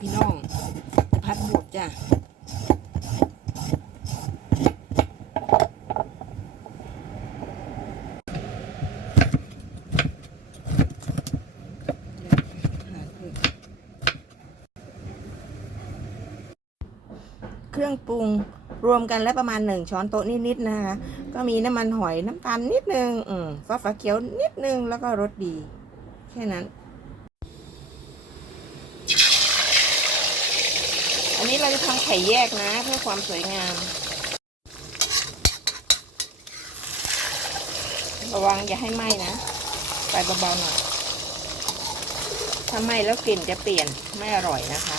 พี่น้องจะพัดบวบจ้ะเครื่องปรุงรวมกันแล้วประมาณหนึ่งช้อนโต๊ะนิดๆนะคะ ก็มีน้ำมันหอยน้ำตาลนิดนึง อืมซอสฝาเขียวนิดนึง แล้วก็รสดี แค่นั้น อันนี้เราจะทำไข่แยกนะเพื่อความสวยงาม ระวังอย่าให้ไหม้นะไปเบาๆหน่อยถ้าไหม้แล้วกลิ่นจะเปลี่ยนไม่อร่อยนะคะ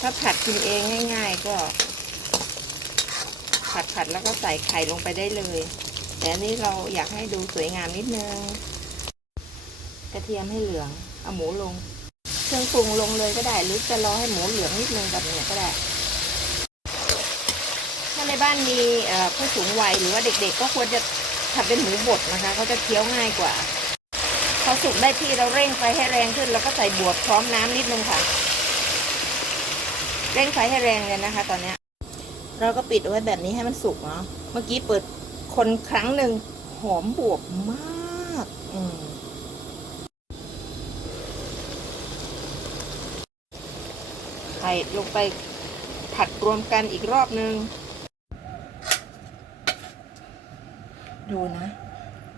ถ้าผัดกินเองง่าย ๆ ก็ ผัดผัดแล้วก็ใส่ไข่ลงไปได้เลย แต่อันนี้เราอยากให้ดูสวยงามนิดนึง กระเทียมให้เหลือง เอาหมูลง เครื่องปรุงลงเลยก็ได้ หรือจะรอให้หมูเหลืองนิดนึงแบบนี้ก็ได้ ถ้าในบ้านมีผู้สูงวัยหรือว่าเด็ก ๆ ก็ควรจะทำเป็นหมูบดนะคะเขาจะเคี้ยวง่ายกว่าพอสุกได้ที่เราเร่งไฟให้แรงขึ้น แล้วก็ใส่บวบพร้อมน้ำนิดนึงค่ะ เร่งไฟให้แรงเลยนะคะ ตอนนี้เราก็ปิดเอาไว้แบบนี้ให้มันสุกเนาะเมื่อกี้เปิดคนครั้งหนึ่งหอมบวบมากอืมไข่ลงไปผัดรวมกันอีกรอบนึง ดูนะ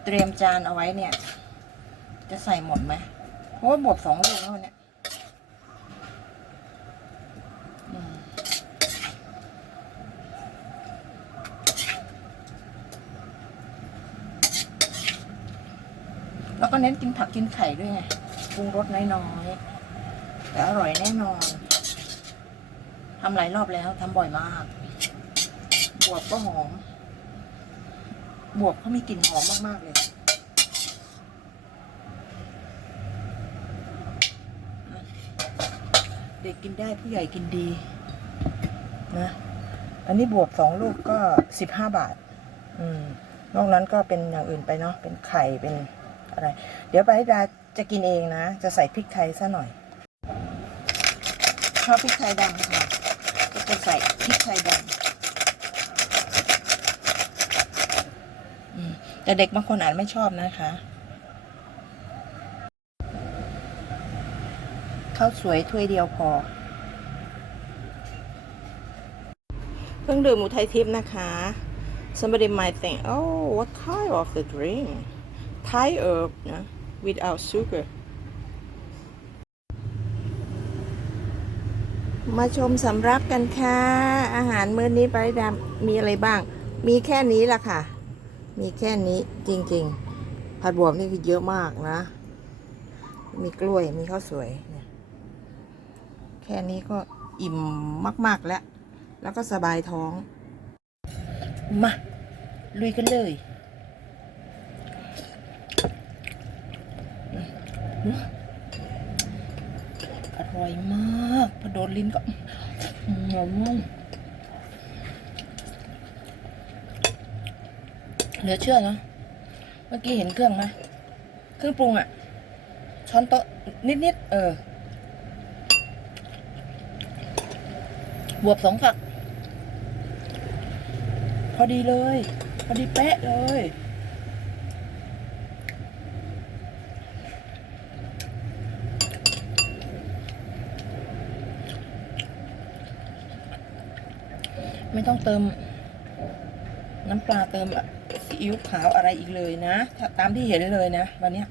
เตรียมจานเอาไว้เนี่ย จะใส่หมดไหมเพราะว่าบวบสองลูกแล้วเนี่ย อืมแล้ว ก็เน้นกินผักกินไข่ด้วยไงปรุงรสน้อยๆแต่อร่อยแน่นอนทำหลายรอบแล้วทำบ่อยมาก บวบก็หอม บวบเขามีกลิ่นหอมมาก ๆ เลยเด็กกินได้ผู้ใหญ่กินดี นะ อันนี้บวบสองลูกก็สิบห้าบาท อืม นอกนั้นก็เป็นอย่างอื่นไปเนาะเป็นไข่เป็น อะไร เดี๋ยวไปให้ดาจะกินเองนะ จะใส่พริกไทยซะหน่อย ชอบพริกไทยดำค่ะก็จะใส่พริกไทยดำแต่เด็กบางคนอาจไม่ชอบนะคะข้าวสวยถ้วยเดียวพอเครื่องดื่มอุทัยทิพย์นะคะ somebody might think oh what kind of the drink Thai herb นะ without sugar มาชมสำรับกันค่ะ อาหารมื้อนี้ไปดามมีอะไรบ้าง มีแค่นี้ล่ะค่ะ มีแค่นี้จริง ๆ ผัดบวบนี่คือเยอะมากนะ มีกล้วยมีข้าวสวยเนี่ยแค่นี้ก็อิ่มมาก ๆ แล้ว แล้วก็สบายท้อง มา ลุยกันเลย อร่อยมากพอโดนลิ้นก็หอมเหลือเชื่อเนะเมื่อกี้เห็นเครื่องไหมเครื่องปรุงอะช้อนโต๊ะนิดๆเออบวบสองฝัก พอดีเลย พอดีเป๊ะเลย ไม่ต้องเติม น้ำปลาเติมซีอิ๊วขาวอะไรอีกเลยนะาตามที่เห็นเลยนะ วันนี้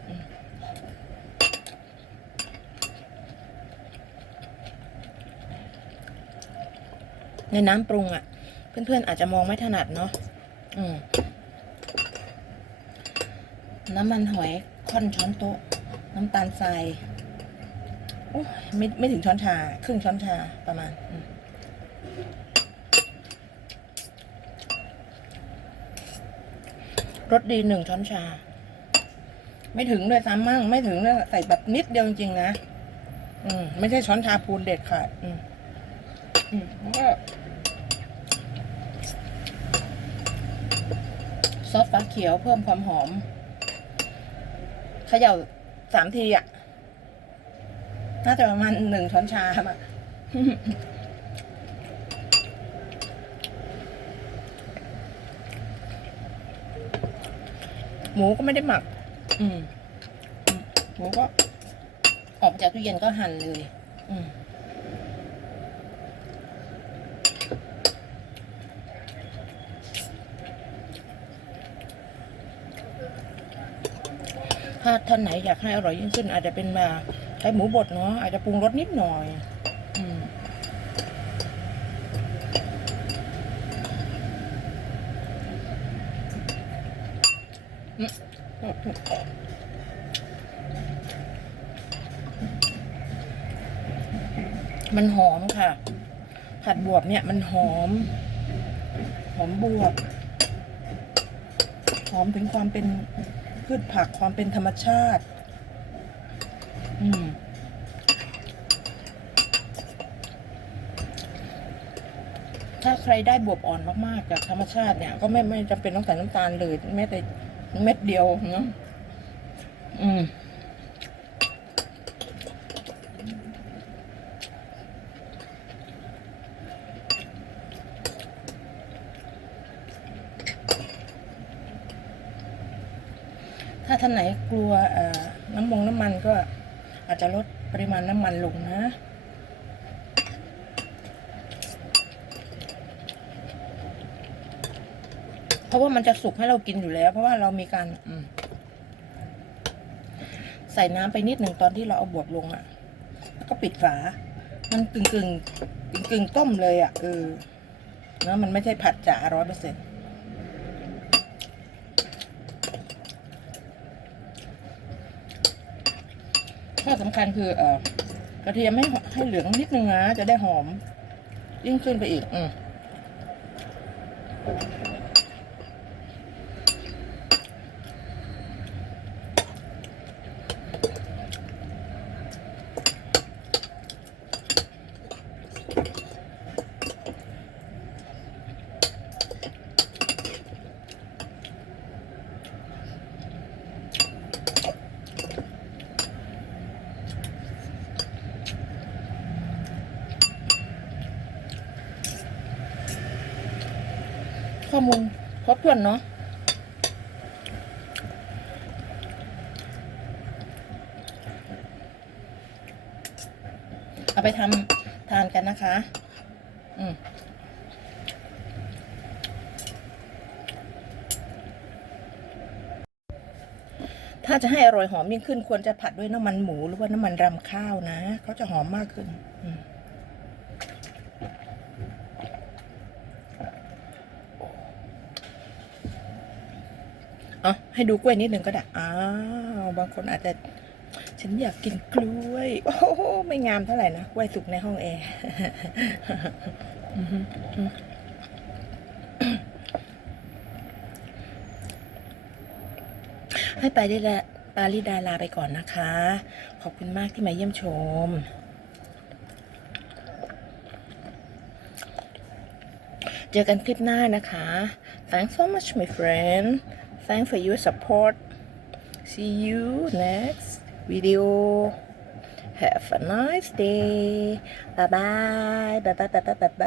ในน้ำปรุงอะ่ะ เพื่อนๆอาจจะมองไม่ถนัดเนาะอืมน้ำมันหอยค่อนช้อนโต๊ะ น้ำตาลทรายโอ้ยไม่ไม่ถึงช้อนชา ครึ่งช้อนชาประมาณอืม รสดีหนึ่งช้อนชา ไม่ถึงด้วยซ้ำมั่ง ไม่ถึงเลยใส่แบบนิดเดียวจริงๆนะ อืม ไม่ใช่ช้อนชาพูนเด็ดค่ะ อืม อืมแล้วก็ซอสฟ้าเขียวเพิ่มความหอมเขย่าสามทีอะ น่าจะประมาณหนึ่งช้อนชาอะ หมูก็ไม่ได้หมักอืมอืมหมูก็ ออกจากตู้เย็นก็หั่นเลย อืมถ้าท่านไหนอยากให้อร่อยยิ่งขึ้น อาจจะเป็นมาใช้หมูบดเนาะอาจจะปรุงรสนิดหน่อย อืม อื มันหอมค่ะ ผัดบวบเนี่ยมันหอม หอมบวบ หอมถึงความเป็นพืชผักความเป็นธรรมชาติ อืมถ้าใครได้บวบอ่อนมากๆจากธรรมชาติเนี่ย ก็ไม่ไม่จำเป็นต้องใส่น้ำตาลเลยแม้แต่ เม็ดเดียวเนาะอืมถ้าท่านไหนกลัวน้ำมงน้ำมันก็อาจจะลดปริมาณน้ำมันลงนะ เพราะว่ามันจะสุกให้เรากินอยู่แล้ว เพราะว่าเรามีการอืใส่น้ำไปนิดหนึ่งตอนที่เราเอาบวบลงอะ่ะ แล้วก็ปิดฝา มันกึ่งกึ่งกึ่งกึ่งๆต้มเลยอะ่ะเออนะมันไม่ใช่ผัดจ๋าร้อยเปอร์เซ็นต์ข้อสำคัญคือ เออกระเทียมให้ให้เหลืองนิดนึงนะจะได้หอม ยิ่งขึ้นไปอีก อืม ข้อมูลครบถ้วนเนาะเอาไปทำทานกันนะคะ อืมถ้าจะให้อร่อยหอมยิ่งขึ้นควรจะผัดด้วยน้ำมันหมูหรือว่าน้ำมันรำข้าวนะ เขาจะหอมมากขึ้น อืม ให้ดูกล้วยนิดนึงก็ได้ อ้าว บางคนอาจจะฉันอยากกินกล้วย โอ้โหไม่งามเท่าไหร่นะกล้วยสุกในห้องแอร์ให้ไปได้ละปาลิดาลาไปก่อนนะคะ ขอบคุณมากที่มาเยี่ยมชม เจอกันคลิปหน้านะคะ Thanks so much my friend Thanks for your support. See you next video. Have a nice day. Bye bye Bye bye bye bye bye bye